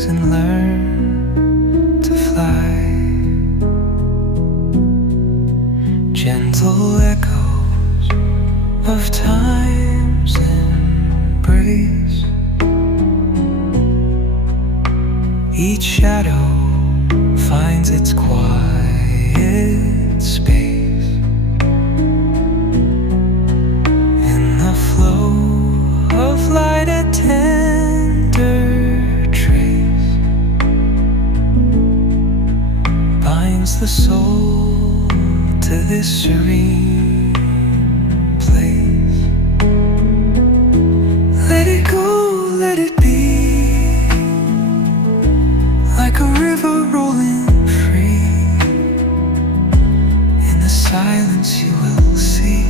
wings and learn to fly. Gentle echoes of time's embrace. Each shadow finds its quiet space. In the flow of light, a tender trace binds the soul to this serene place. Let it go, let it be, like a river rolling free. In the silence you will see